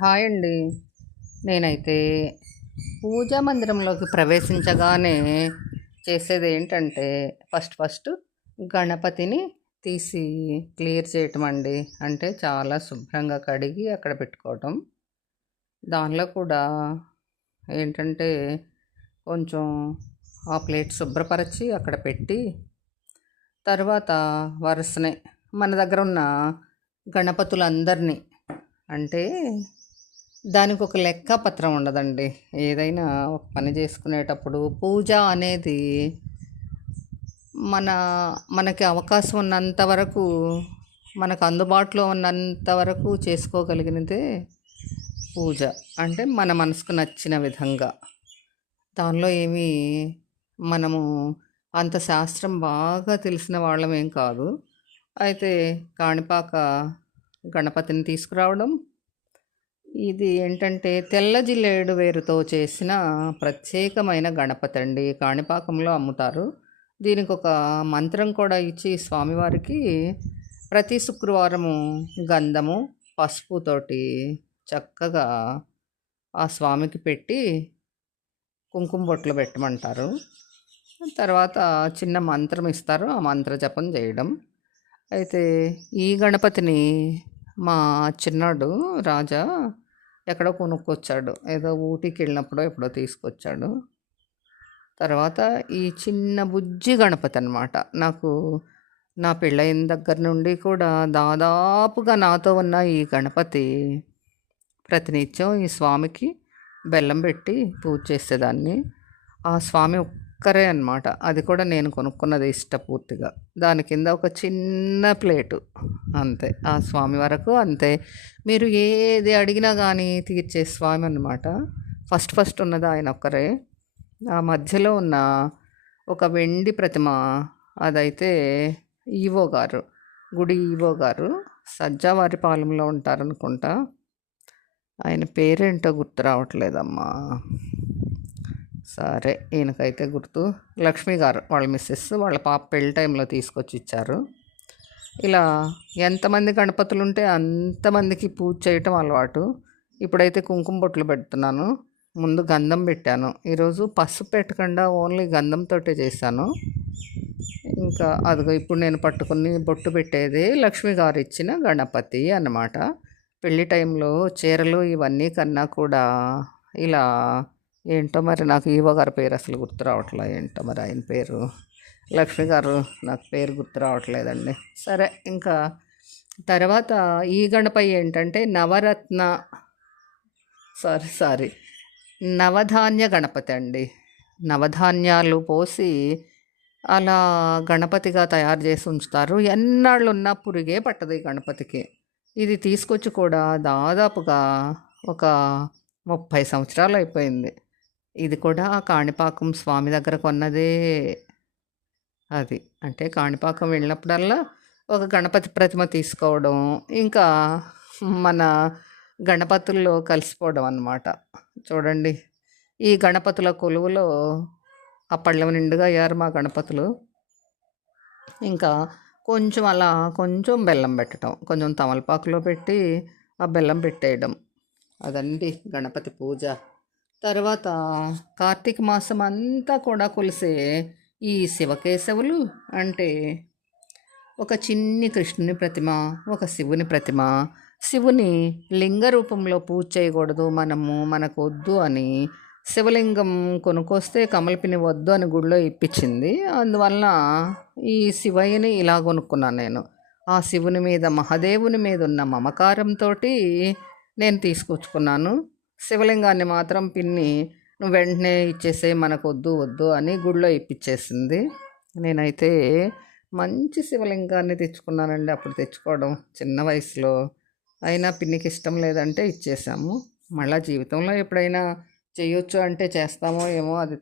Hi అండి. నేనైతే పూజా మందిరంలోకి ప్రవేశించగానే చేసేది ఏంటంటే ఫస్ట్ గణపతిని తీసి క్లియర్ చేయటం అండి. అంటే చాలా శుభ్రంగా కడిగి అక్కడ పెట్టుకోవటం. దానిలో కూడా ఏంటంటే కొంచెం ఆ ప్లేట్ శుభ్రపరిచి అక్కడ పెట్టి తర్వాత వరుసనే మన దగ్గర ఉన్న గణపతులందరినీ అంటే దానికి ఒక లెక్కపత్రం ఉండదండి. ఏదైనా ఒక పని చేసుకునేటప్పుడు పూజ అనేది మనకి అవకాశం ఉన్నంత వరకు, మనకు అందుబాటులో ఉన్నంత వరకు చేసుకోగలిగినదే పూజ. అంటే మన మనసుకు నచ్చిన విధంగా. దానిలో ఏమీ మనము అంత శాస్త్రం బాగా తెలిసిన వాళ్ళమేం కాదు. అయితే కాణిపాక గణపతిని తీసుకురావడం, ఇది ఏంటంటే తెల్ల జిల్లేడు వేరుతో చేసిన ప్రత్యేకమైన గణపతి అండి. కాణిపాకంలో అమ్ముతారు. దీనికి ఒక మంత్రం కూడా ఇచ్చి స్వామివారికి ప్రతి శుక్రవారము గంధము పసుపుతోటి చక్కగా ఆ స్వామికి పెట్టి కుంకుమ బొట్లు పెట్టమంటారు. తర్వాత చిన్న మంత్రం ఇస్తారు, ఆ మంత్ర జపం చేయడం. అయితే ఈ గణపతిని మా చిన్నాడు రాజా ఎక్కడో కొనుక్కొచ్చాడు. ఏదో ఊటీకి వెళ్ళినప్పుడో ఎప్పుడో తీసుకొచ్చాడు. తర్వాత ఈ చిన్న బుజ్జి గణపతి అనమాట. నాకు నా పెళ్ళైన దగ్గర నుండి కూడా దాదాపుగా నాతో ఉన్న ఈ గణపతి ప్రతినిత్యం ఈ స్వామికి బెల్లం పెట్టి పూజ చేసేదాన్ని. ఆ స్వామి ఒక్కరే అనమాట. అది కూడా నేను కొనుక్కున్నది ఇష్టపూర్తిగా. దాని కింద ఒక చిన్న ప్లేటు అంతే. ఆ స్వామి వరకు అంతే. మీరు ఏది అడిగినా కానీ తీర్చే స్వామి అనమాట. ఫస్ట్ ఉన్నది ఆయన ఒక్కరే. ఆ మధ్యలో ఉన్న ఒక వెండి ప్రతిమ, అదైతే ఈవో గారు, గుడి ఈవో గారు సజ్జావారిపాలెంలో ఉంటారనుకుంటా. ఆయన పేరేంటో గుర్తు రావట్లేదమ్మా. సరే, ఈయనకైతే గుర్తు. లక్ష్మి గారు వాళ్ళ మిస్సెస్, వాళ్ళ పాప పెళ్లి టైంలో తీసుకొచ్చి ఇచ్చారు. ఇలా ఎంతమంది గణపతులు ఉంటే అంతమందికి పూజ చేయటం అలవాటు. ఇప్పుడైతే కుంకుమ బొట్లు పెడుతున్నాను. ముందు గంధం పెట్టాను. ఈరోజు పసుపు పెట్టకుండా ఓన్లీ గంధంతో చేశాను. ఇంకా అదిగో ఇప్పుడు నేను పట్టుకుని బొట్టు పెట్టేది లక్ష్మి గారు ఇచ్చిన గణపతి అన్నమాట. పెళ్లి టైంలో చీరలు ఇవన్నీ కన్నా కూడా ఇలా ఏంటో మరి నాకు ఈవో గారి పేరు అసలు గుర్తు రావట్లే. ఏంటో మరి ఆయన పేరు, లక్ష్మి గారు నాకు పేరు గుర్తు రావట్లేదండి. సరే, ఇంకా తర్వాత ఈ గణపతి ఏంటంటే నవరత్న సారీ నవధాన్య గణపతి అండి. నవధాన్యాలు పోసి అలా గణపతిగా తయారు చేసి ఉంచుతారు. ఎన్నాళ్ళు ఉన్నా పురిగే పట్టదు ఈ గణపతికి. ఇది తీసుకొచ్చి కూడా దాదాపుగా ఒక 30 సంవత్సరాలు అయిపోయింది. ఇది కూడా కాణిపాకం స్వామి దగ్గర కొన్నదే. అది అంటే కాణిపాకం వెళ్ళినప్పుడల్లా ఒక గణపతి ప్రతిమ తీసుకోవడం, ఇంకా మన గణపతుల్లో కలిసిపోవడం అన్నమాట. చూడండి, ఈ గణపతుల కొలువులో ఆ పళ్ళెం నిండుగా అయ్యారు మా గణపతులు. ఇంకా కొంచెం అలా కొంచెం బెల్లం పెట్టడం, కొంచెం తమలపాకులో పెట్టి ఆ బెల్లం పెట్టేయడం, అదండి గణపతి పూజ. తర్వాత కార్తీక మాసం అంతా కూడా కొలిసే ఈ శివకేశవులు అంటే ఒక చిన్ని కృష్ణుని ప్రతిమ, ఒక శివుని ప్రతిమ. శివుని లింగ రూపంలో పూజ చేయకూడదు మనకు వద్దు అని శివలింగం కొనుక్కొస్తే కమలపిని వద్దు అని గుడిలో ఇప్పించింది. అందువలన ఈ శివయ్యని ఇలా కొనుక్కున్నాను నేను. ఆ శివుని మీద, మహాదేవుని మీద ఉన్న మమకారంతో నేను తీసుకొచ్చుకున్నాను. శివలింగాన్ని మాత్రం పిన్ని నువ్వు వెంటనే ఇచ్చేసే, మనకు వద్దు అని గుడిలో ఇప్పించేసింది. నేనైతే మంచి శివలింగాన్ని తెచ్చుకున్నానండి. అప్పుడు తెచ్చుకోవడం చిన్న వయసులో. అయినా పిన్నికి ఇష్టం లేదంటే ఇచ్చేసాము. మళ్ళీ జీవితంలో ఎప్పుడైనా చేయొచ్చు అంటే చేస్తామో ఏమో, అది